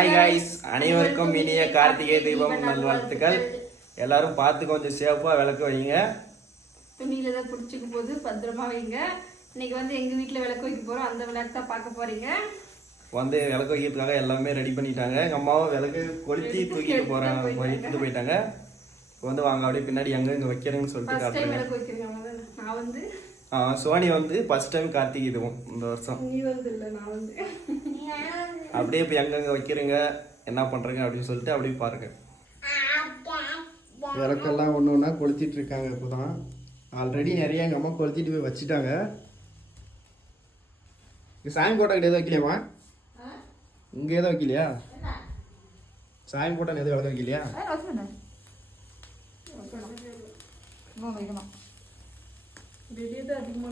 Hi guys அனைவருக்கும் இனிய கார்த்திகை தீபம் நல்வாழ்த்துக்கள். எல்லாரும் பார்த்து கொஞ்சம் சேஃபாக விளக்கு வைங்க. துணியில தான் பிடிச்சிக்க போது பத்திரமா வைங்க. இன்னைக்கு வந்து எங்க வீட்ல விளக்கு வைக்க போறோம் அந்த விளக்கு தான் பார்க்க போறீங்க. வந்து விளக்கு வைக்கிறதுக்காக எல்லாமே ரெடி பண்ணிட்டாங்க. எங்கள் அம்மாவும் விளக்கு கொளுத்தி தூக்கிட்டு போகிறாங்க எடுத்துட்டு போயிட்டாங்க. இப்போ வந்து வாங்க அப்படியே பின்னாடி எங்கே இங்கே வைக்கிறேன்னு சொல்லிட்டு அவ்வளவுதான். நான் வந்து சோனி வந்து ஃபர்ஸ்ட் டைம் கார்த்திகை தீபம் இந்த வருஷம். நீ வந்து இல்ல நான் வந்து. அப்படியே இப்போ எங்கெங்கே வைக்கிறீங்க. என்ன பண்ணுறீங்க அப்படின்னு சொல்லிட்டு அப்படியே பாருங்க. விளக்கெல்லாம் ஒன்று ஒன்றா கொளுத்திட்டு இருக்காங்க இப்போ தான் ஆல்ரெடி நிறைய எங்கள் அம்மா கொளுத்திட்டு போய் வச்சுட்டாங்க. இங்கே சாமி போட்டோ கிட்ட எதுவும் வைக்கலையாம்மா? இங்கே எதுவும் வைக்கலையா? சாமி போட்டோ எதுவும் விளக்க வைக்கலையா? வெளியே தான் அதிகமா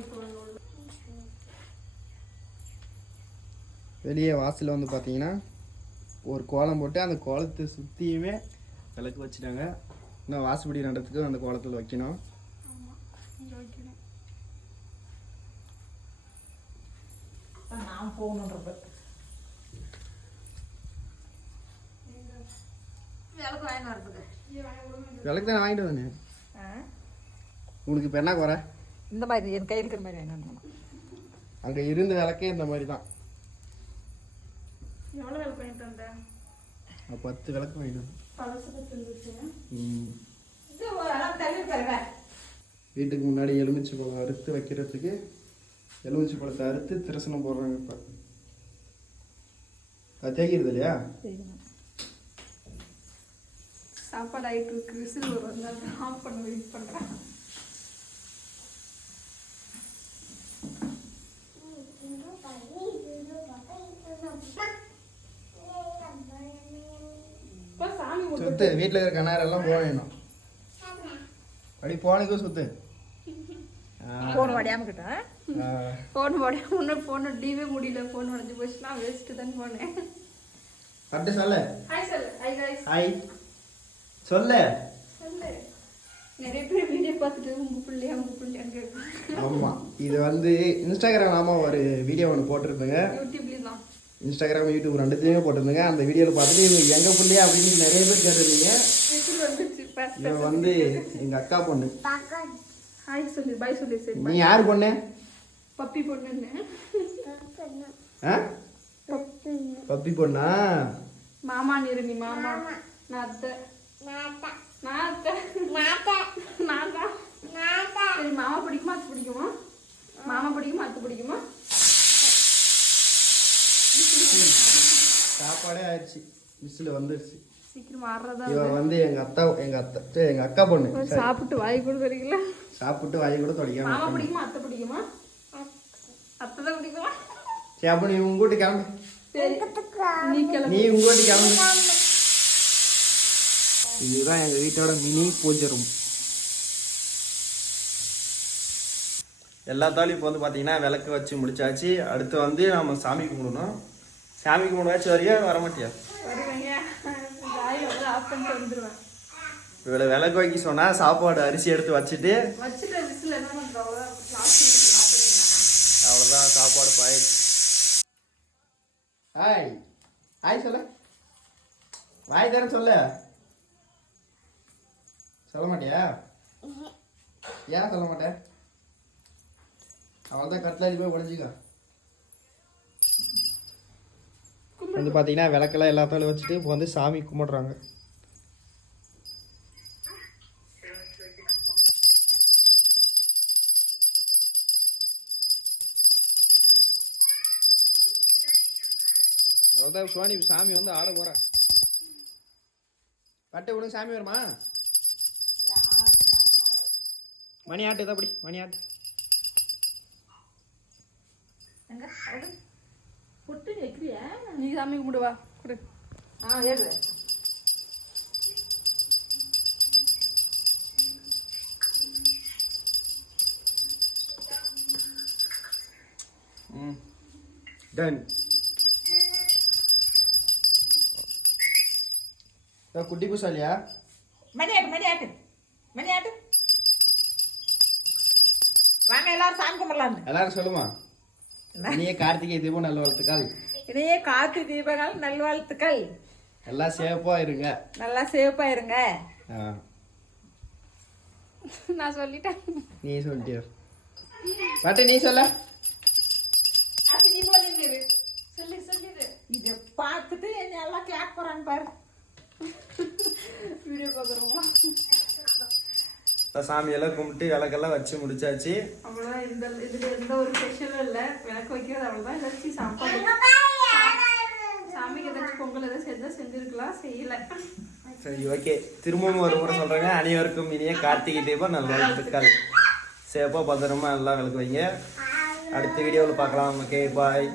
வெளியே வாசலில் வந்து பார்த்தீங்கன்னா ஒரு கோலம் போட்டு அந்த கோலத்தை சுற்றியுமே விளக்கு வச்சுட்டாங்க. இன்னும் வாசப்படி நடுறதுக்கு அந்த கோலத்தில் வைக்கணும். நான் போகணுன்றப்ப. விளக்கு தான் வாங்கிட்டு வந்தேன். உனக்கு இப்போ என்ன குறை? இந்த மாதிரி என் கையில் இருக்கிற மாதிரி வேணும் அங்கே இருந்த விளக்கே இந்த மாதிரி தான் எவ்வளவு விளக்கு வாங்கிட்டு வந்தேன் நான் பத்து விளக்கு வேணும் வீட்டுக்கு முன்னாடி எலுமிச்சை பழம் அறுத்து வைக்கிறதுக்கு எலுமிச்சை பழத்தை அறுத்து திருசனம் போடுறாங்க இப்போ அது தேய்க்கிறது இல்லையா சாப்பாடு ஆகிட்டு இருக்கு விசில் வந்து ஆஃப் பண்ண வெயிட் பண்ணுறேன் இப்ப சாமி சுத்து வீட்டில் இருக்கிற கண்ணாரெல்லாம் போக வேணும். அப்படி போனதுக்கும் சுத்து. போன் வடையாம கிட்ட. ஆ, ஃபோன் உடைய முன்னே ஃபோன் டிவே முடியல ஃபோன் உடஞ்சி போச்சுன்னா வேஸ்ட்டு தான் போனேன் அப்படி சொல்ல. ஹாய் சொல்லு ஹாய் guys. ஹாய் சொல்ல. சொல்லு. நிறைய பேர் வீடியோ பார்த்துட்டு உங்க பிள்ளையா உங்க பிள்ளையான்னு கேட்பாங்க. ஆமாம் இது வந்து இன்ஸ்டாகிராம் நாம ஒரு வீடியோ ஒன்று போட்டிருந்தேங்க யூடியூப்லேயும் தான் இன்ஸ்டாகிராம் யூடியூப் ரெண்டுத்தையுமே போட்டிருந்தேங்க. அந்த வீடியோவில் பார்த்துட்டு இவங்க எங்கள் பிள்ளையா அப்படின்னு நிறைய பேர் கேட்டிருந்தீங்க. இவன் வந்து எங்கள் அக்கா பொண்ணு. ஹாய் சொல்லு. பாய் சொல்லு. சரி நீ யார் பொண்ணு? பப்பி பொண்ணுன்னு. ஆ? பப்பி பொண்ணா? மாமா நிருமி மாமா. நான் அத்தை. நான் அத்தை. நான் தான். சரி மாமா பிடிக்குமா அத்தை பிடிக்குமா? மாமா பிடிக்குமா அத்தை பிடிக்குமா? சாப்பாடே ஆயிடுச்சு. மிஸ்ஸில் வந்துடுச்சு சீக்கிரம் இவன் வந்து எங்கள் அத்தா எங்கள் அத்தை சே, எங்க அக்கா பொண்ணு. சரி, சாப்பிட்டு வாய் கூட தெரியல சாப்பிட்டு வாயை கூட தொடக்காம மாமா பிடிக்குமா? அத்தை பிடிக்குமா? அத்தை தான் பிடிக்குமா? சரி அப்போ நீ உங்க வீட்டு கிளம்பு. சரி. நீ கிளம்பு. நீ உங்க வீட்டு கிளம்பு. இதுதான் எங்கள் வீட்டோட மினி பூஜை ரூம் எல்லாத்தாலும் இப்போ வந்து பார்த்தீங்கன்னா விளக்கு வச்சு முடிச்சாச்சு. அடுத்து வந்து நம்ம சாமி கும்பிடணும். சாமி கும்பிடாச்சும் வரையா? வர மாட்டியா இவளை விளக்கு வைக்க சொன்னால் சாப்பாடு அரிசி எடுத்து வச்சுட்டு அவ்வளோதான் சாப்பாடு பாயிடுச்சு. ஹாய். ஹாய் சொல்ல. வாய் தரேன் சொல்ல. சொல்ல மாட்டியா? ஏன் சொல்ல மாட்டேன் அவ்வளோதான் கட்லாடி போய் உடஞ்சிக்கோ வந்து பார்த்தீங்கன்னா விளக்கெல்லாம் எல்லாத்தாலும் வச்சுட்டு இப்போ வந்து சாமி கும்பிடுறாங்க. அவ்வளோதான் சுவாணி சாமி வந்து ஆட போற. கட்டு விடுங்க சாமி வருமா? மணி ஆட்டு தான் அப்படி மணி ஆட்டு. புட்டு நீ சாமி கும்பிடுவா கொடு. ஆ ஏடு ம். டன் குட்டி பூசாலியா? மணி ஆட்டு மணி ஆட்டு. மணி ஆட்டு. வாங்க எல்லாரும் சாமி கும்பிடலான்னு எல்லாரும் சொல்லுமா? நீயே கார்த்திகை தீபம் நல்ல வாழ்த்துக்கள் இணைய கார்த்தி தீபங்கள் நல்வாழ்த்துக்கள். எல்லாம் சேஃபாக இருங்க. நல்லா சேஃபா இருங்க. நான் சொல்லிட்டேன். நீ சொல்லிட்டியா? பாட்டு நீ சொல்ல. அப்படி நீ சொல்லிடு சொல்லு சொல்லிடு இதை பார்த்துட்டு என்ன எல்லாம் கேட்க போறாங்க பாரு. வீடியோ பார்க்குறோமா? சாமியெல்லாம் கும்பிட்டு விளக்கெல்லாம் வச்சு முடிச்சாச்சு. அவ்வளோதான் இந்த இதுல எந்த ஒரு ஸ்பெஷலும் இல்லை. விளக்கு வைக்கிறது அவ்வளோதான் ஏதாச்சும் சாப்பாடு. ஏதாச்சும் பொங்கல் செஞ்சா செஞ்சிருக்கலாம். செய்யல. சரி ஓகே திரும்பவும் ஒரு முறை சொல்கிறேங்க அனைவருக்கும் இனிய கார்த்திகை தீபம். நல்ல வாழ்த்துக்கள். சேஃபாக பத்திரமா எல்லாம் விளக்கு வைங்க அடுத்த வீடியோவில் பார்க்கலாம். Okay bye